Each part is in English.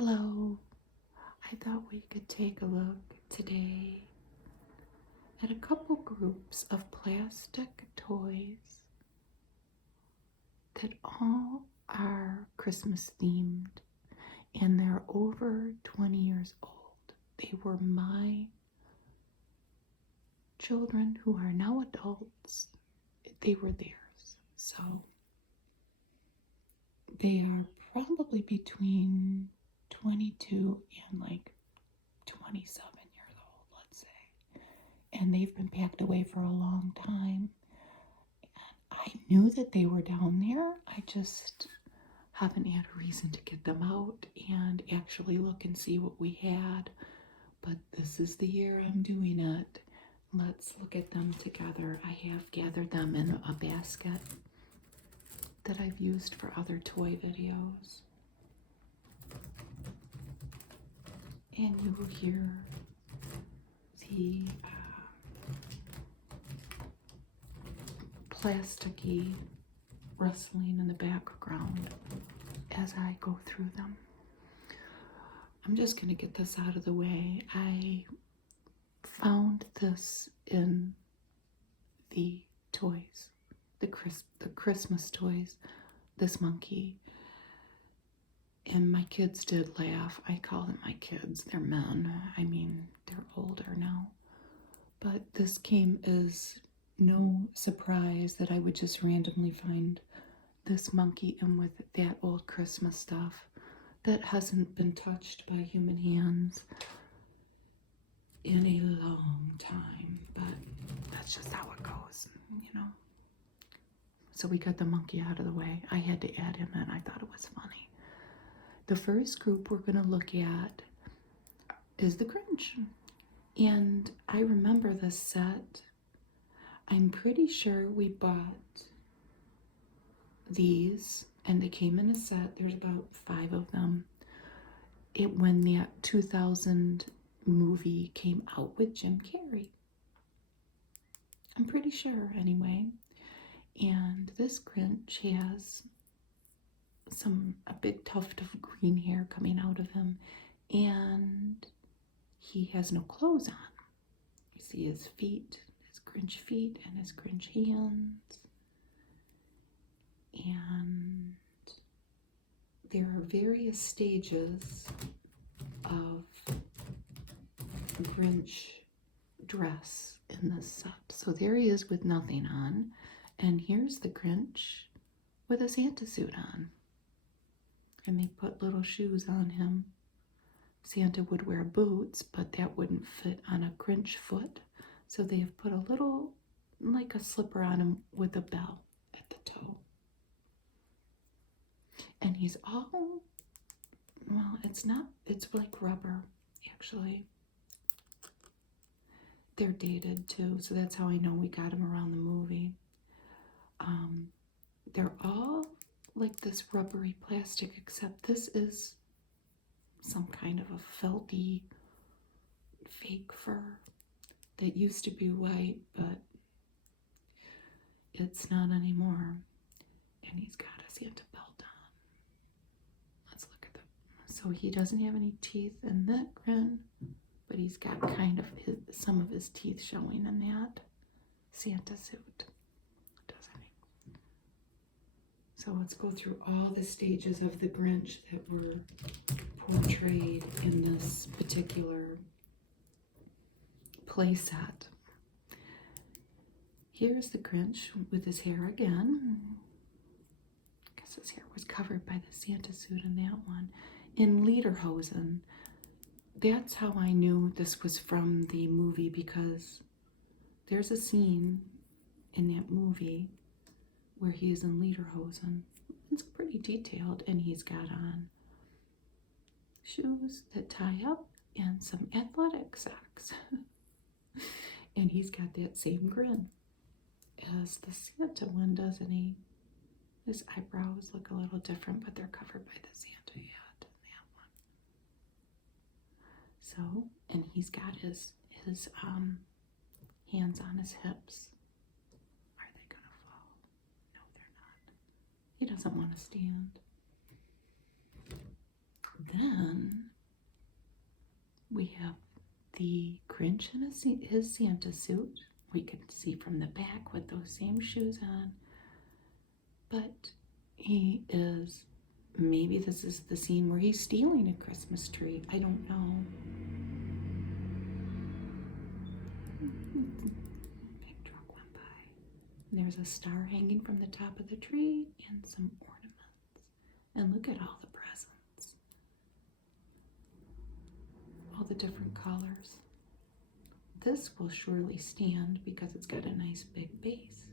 Hello, I thought we could take a look today at a couple groups of plastic toys that all are Christmas themed and they're over 20 years old. They were my children who are now adults. They were theirs. So they are probably between 22 and like 27 years old, let's say. And they've been packed away for a long time. And I knew that they were down there. I just haven't had a reason to get them out and actually look and see what we had. But this is the year I'm doing it. Let's look at them together. I have gathered them in a basket that I've used for other toy videos. And you will hear the plasticky rustling in the background as I go through them. I'm just going to get this out of the way. I found this in the toys, the Christmas toys, this monkey. And my kids did laugh. I call them my kids. They're men. I mean, they're older now. But this came as no surprise that I would just randomly find this monkey in with that old Christmas stuff that hasn't been touched by human hands in a long time. But that's just how it goes, you know. So we got the monkey out of the way. I had to add him in. I thought it was funny. The first group we're going to look at is the Grinch. And I remember this set. I'm pretty sure we bought these, and they came in a set. There's about 5 of them. When that 2000 movie came out with Jim Carrey. I'm pretty sure, anyway. And this Grinch has a big tuft of green hair coming out of him, and he has no clothes on. You see his feet, his Grinch feet, and his Grinch hands. And there are various stages of Grinch dress in this set. So there he is with nothing on, and here's the Grinch with a Santa suit on. And they put little shoes on him. Santa would wear boots, but that wouldn't fit on a Grinch foot. So they have put a little, like a slipper on him with a bell at the toe. And he's all, well, it's like rubber, actually. They're dated too, so that's how I know we got them around the movie. They're all like this rubbery plastic, except this is some kind of a felty fake fur that used to be white, but it's not anymore. And he's got a Santa belt on. Let's look at them. So he doesn't have any teeth in that grin, but he's got kind of some of his teeth showing in that Santa suit. So let's go through all the stages of the Grinch that were portrayed in this particular play set. Here's the Grinch with his hair again. I guess his hair was covered by the Santa suit in that one. In lederhosen. That's how I knew this was from the movie, because there's a scene in that movie where he is in lederhosen. It's pretty detailed, and he's got on shoes that tie up and some athletic socks. And he's got that same grin as the Santa one, doesn't he? His eyebrows look a little different, but they're covered by the Santa hat in that one. So, and he's got his hands on his hips. He doesn't want to stand. Then have the Grinch in his Santa suit. We can see from the back with those same shoes on. But he is, maybe this is the scene where he's stealing a Christmas tree. I don't know. Big truck went by. And there's a star hanging from the top of the tree and some ornaments. And look at all the presents. All the different colors. This will surely stand because it's got a nice big base.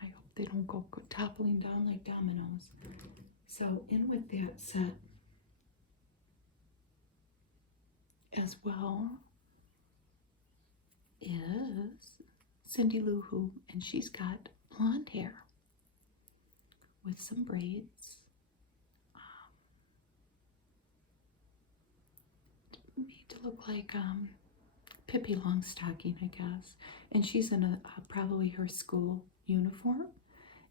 I hope they don't go toppling down like dominoes. So in with that set as well is Cindy Lou Who, and she's got blonde hair with some braids. Made to look like Pippi Longstocking, I guess. And she's in probably her school uniform.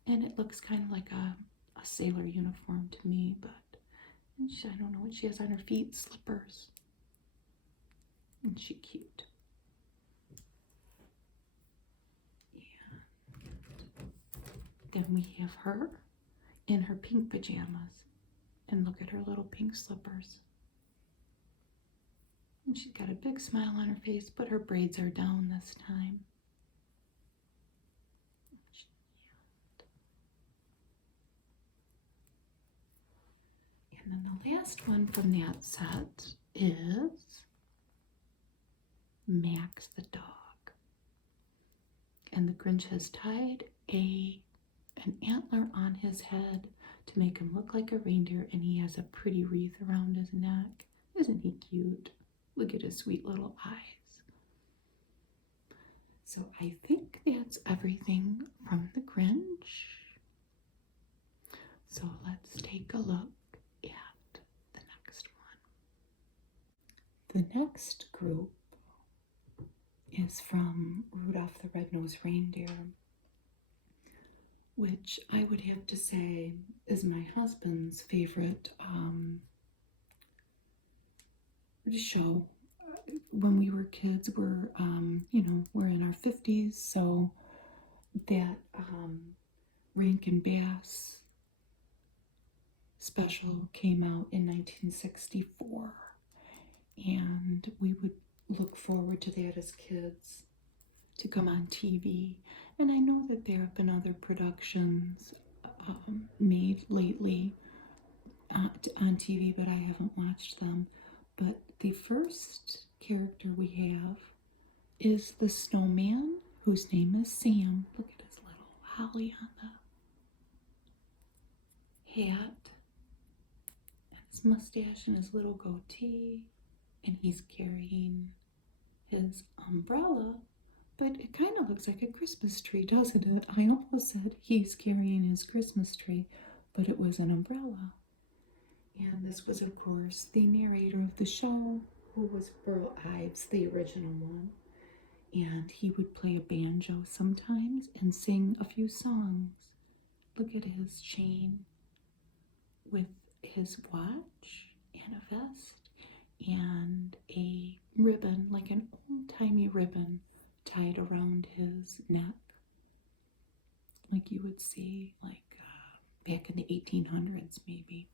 And it looks kind of like a sailor uniform to me, but I don't know what she has on her feet, slippers. And she's cute. And then we have her in her pink pajamas. And look at her little pink slippers. And she's got a big smile on her face, but her braids are down this time. And then the last one from that set is Max the dog. And the Grinch has tied an antler on his head to make him look like a reindeer, and he has a pretty wreath around his neck. Isn't he cute? Look at his sweet little eyes. So I think that's everything from the Grinch. So let's take a look at the next one. The next group is from Rudolph the Red-Nosed Reindeer, which I would have to say is my husband's favorite show. When we were kids, we're in our 50s, so that Rankin Bass special came out in 1964, and we would look forward to that as kids to come on TV. And I know that there have been other productions made lately on TV, but I haven't watched them. But the first character we have is the snowman, whose name is Sam. Look at his little holly on the hat, and his mustache and his little goatee, and he's carrying his umbrella, but it kind of looks like a Christmas tree, doesn't it? I almost said he's carrying his Christmas tree, but it was an umbrella. And this was, of course, the narrator of the show, who was Burl Ives, the original one. And he would play a banjo sometimes and sing a few songs. Look at his chain with his watch and a vest and a ribbon, like an old-timey ribbon, tied around his neck, like you would see back in the 1800s maybe.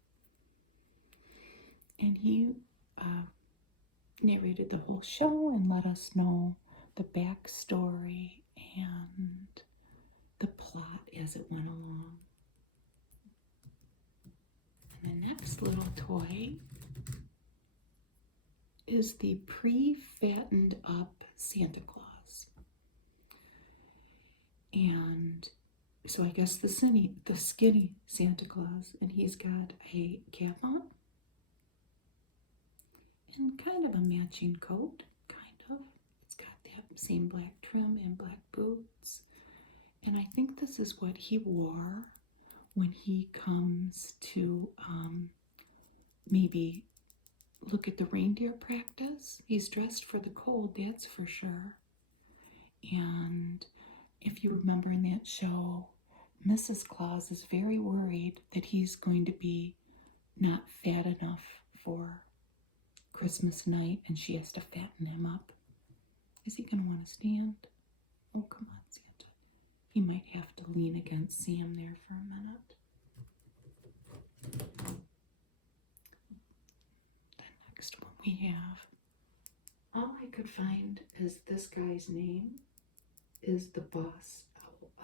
And he narrated the whole show and let us know the backstory and the plot as it went along. And the next little toy is the pre-fattened up Santa Claus. And so I guess the skinny Santa Claus, and he's got a cap on and kind of a matching coat, kind of. It's got that same black trim and black boots. And I think this is what he wore when he comes to maybe look at the reindeer practice. He's dressed for the cold, that's for sure. And if you remember in that show, Mrs. Claus is very worried that he's going to be not fat enough for Christmas night, and she has to fatten him up. Is he going to want to stand? Oh, come on, Santa. He might have to lean against Sam there for a minute. The next one we have, all I could find is this guy's name is the boss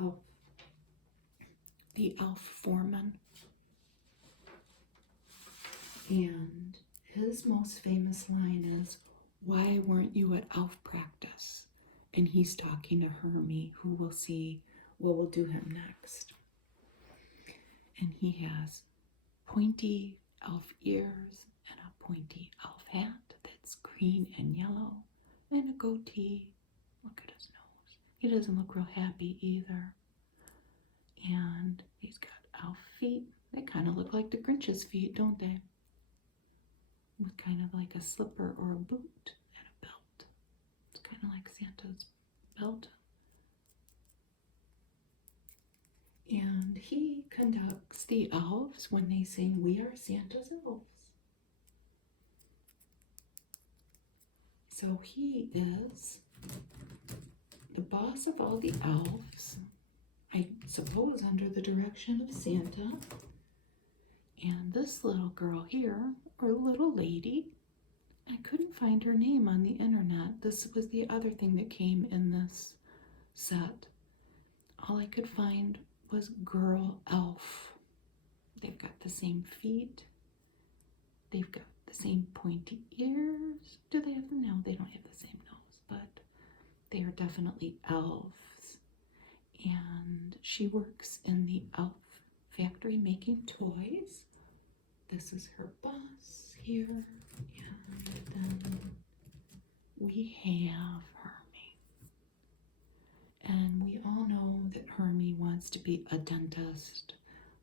of the elf foreman. And his most famous line is, "Why weren't you at elf practice?" And he's talking to Hermie, who will see what will do him next. And he has pointy elf ears and a pointy elf hat that's green and yellow and a goatee. Look at his nose. He doesn't look real happy either. And he's got elf feet. They kind of look like the Grinch's feet, don't they? With kind of like a slipper or a boot and a belt. It's kind of like Santa's belt. And he conducts the elves when they sing, "We are Santa's elves." So he is the boss of all the elves, I suppose under the direction of Santa. And this little girl here, or little lady, I couldn't find her name on the internet. This was the other thing that came in this set. All I could find was girl elf. They've got the same feet. They've got the same pointy ears. Do they have them? No, they don't have the same nose, but they are definitely elves. And she works in the elf factory making toys. This is her boss here. And then we have Hermie. And we all know that Hermie wants to be a dentist,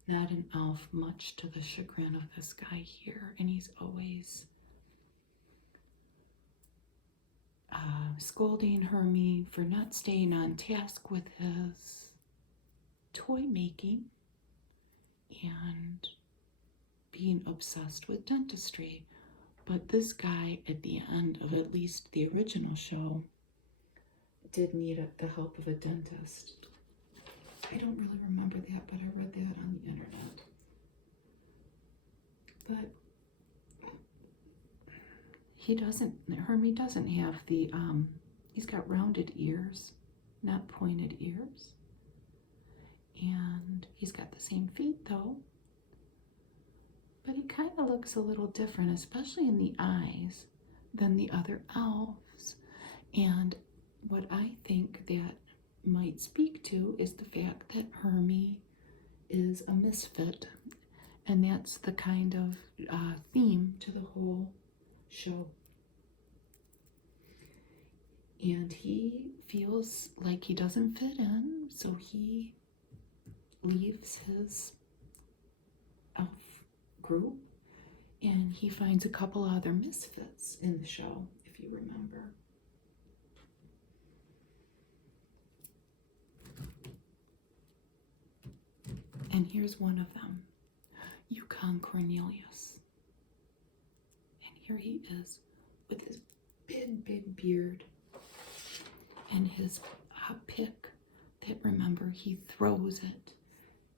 not an elf, much to the chagrin of this guy here. And he's always scolding Hermie for not staying on task with his toy making and being obsessed with dentistry. But this guy, at the end of at least the original show, did need the help of a dentist. I don't really remember that, but I read that on the internet. But Hermie doesn't have the, he's got rounded ears, not pointed ears. And he's got the same feet though. But he kind of looks a little different, especially in the eyes, than the other elves. And what I think that might speak to is the fact that Hermie is a misfit. And that's the kind of theme to the whole show. And he feels like he doesn't fit in, so he leaves his elf group and he finds a couple other misfits in the show, if you remember. And here's one of them, Yukon Cornelius. And here he is with his big beard and his pick that, remember, he throws it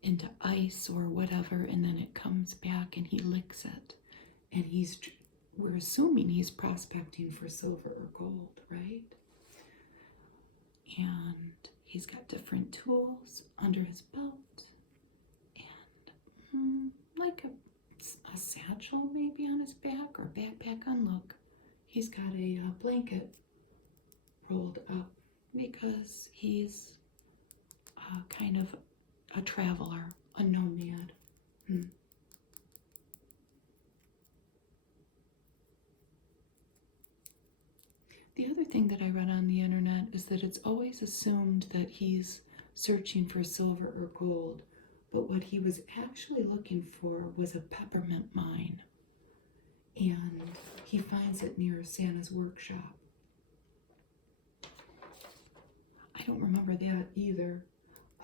into ice or whatever, and then it comes back and he licks it. And we're assuming he's prospecting for silver or gold, right? And he's got different tools under his belt. And like a satchel maybe on his back, or backpack on. Look, he's got a blanket rolled up because he's kind of a traveler, a nomad. The other thing that I read on the internet is that it's always assumed that he's searching for silver or gold, but what he was actually looking for was a peppermint mine. And he finds it near Santa's workshop. I don't remember that either.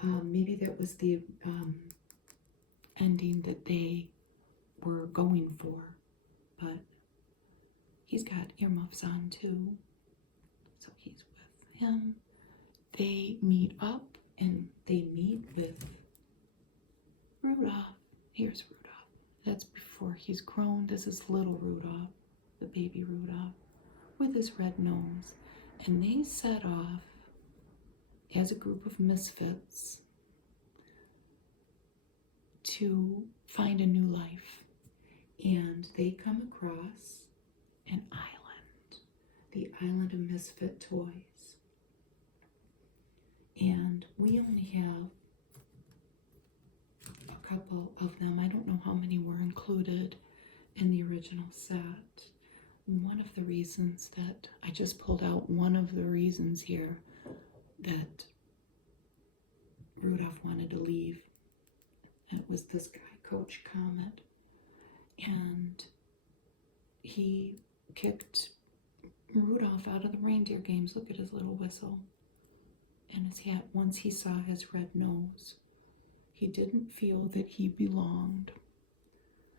Maybe that was the ending that they were going for, but he's got earmuffs on too, so he's with him. They meet up and they meet with Rudolph. Here's Rudolph. That's before he's grown. This is little Rudolph, the baby Rudolph, with his red nose. And they set off as a group of misfits to find a new life. And they come across an island, the island of misfit toys. And we only have a couple of them. I don't know how many were included in the original set. One of the reasons that I just pulled out, one of the reasons here that Rudolph wanted to leave, it was this guy, Coach Comet, and he kicked Rudolph out of the reindeer games. Look at his little whistle and his hat. Once he saw his red nose, he didn't feel that he belonged.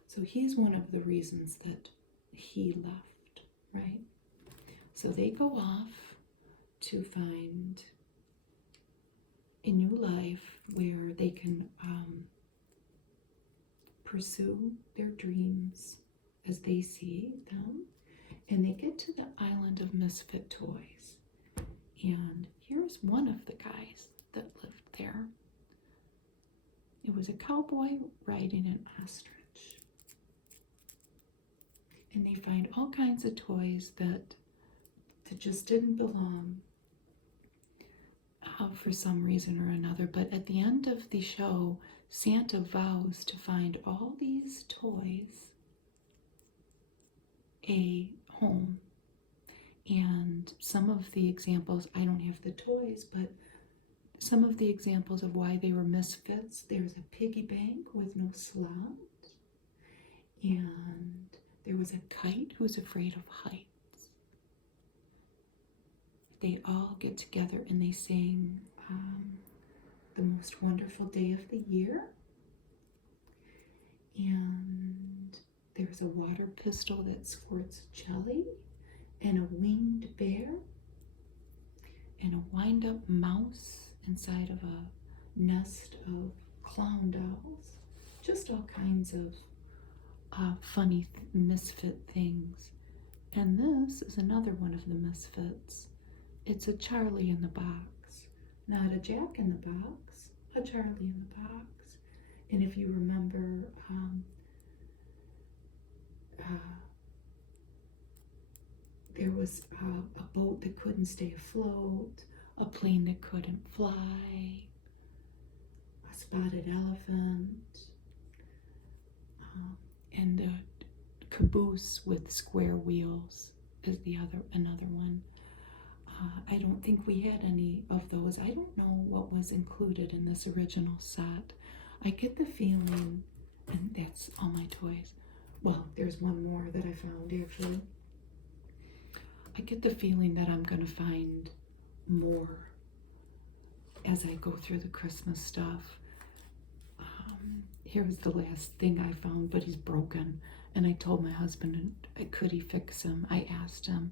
So he's one of the reasons that he left, right? So they go off to find a new life where they can pursue their dreams as they see them. And they get to the island of misfit toys. And here's one of the guys that lived there. It was a cowboy riding an ostrich. And they find all kinds of toys that just didn't belong for some reason or another. But at the end of the show, Santa vows to find all these toys a home. And some of the examples, I don't have the toys, but some of the examples of why they were misfits. There's a piggy bank with no slot. And there was a kite who's afraid of heights. They all get together and they sing The Most Wonderful Day of the Year. And there's a water pistol that squirts jelly, and a winged bear, and a wind-up mouse inside of a nest of clown dolls. Just all kinds of funny misfit things. And this is another one of the misfits. It's a Charlie in the box. Not a Jack in the box, a Charlie in the box. And if you remember, there was a boat that couldn't stay afloat, a plane that couldn't fly, a spotted elephant, and a caboose with square wheels is another one. I don't think we had any of those. I don't know what was included in this original set. I get the feeling, and that's all my toys. Well, there's one more that I found actually. I get the feeling that I'm going to find more as I go through the Christmas stuff. Here was the last thing I found, but he's broken. And I told my husband, could he fix him? I asked him,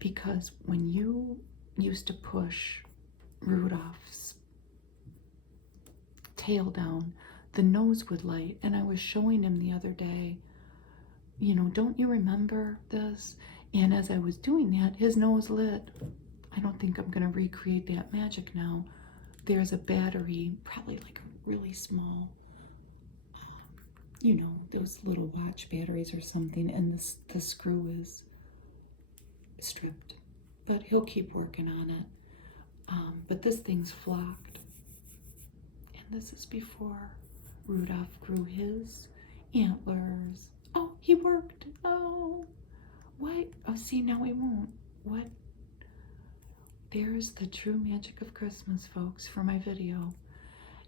because when you used to push Rudolph's tail down, the nose would light. And I was showing him the other day, don't you remember this? And as I was doing that, his nose lit. I don't think I'm going to recreate that magic now. There's a battery, probably like a really small, those little watch batteries or something, and the screw is stripped. But he'll keep working on it. But this thing's flocked. And this is before Rudolph grew his antlers. Oh, he worked. Oh, what? Oh, see, now he won't. What? There's the true magic of Christmas, folks, for my video.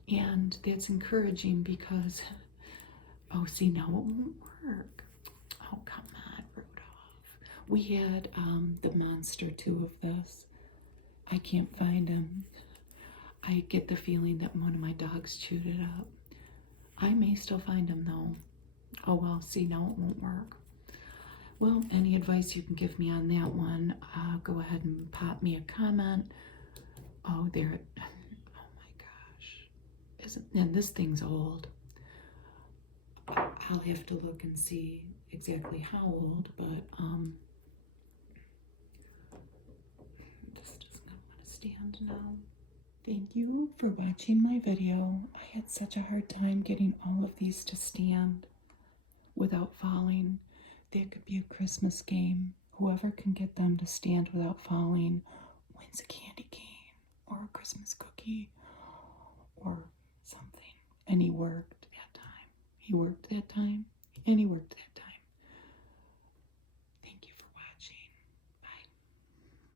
And that's encouraging because, oh, see, now it won't work. Oh, come on, Rudolph. We had the monster too of this. I can't find him. I get the feeling that one of my dogs chewed it up. I may still find them though. Oh well, see, now it won't work. Well, any advice you can give me on that one, go ahead and pop me a comment. Oh, there. Oh my gosh. And this thing's old. I'll have to look and see exactly how old, but this does not want to stand now. Thank you for watching my video. I had such a hard time getting all of these to stand without falling. That could be a Christmas game. Whoever can get them to stand without falling wins a candy cane or a Christmas cookie or something. And he worked that time. He worked that time and he worked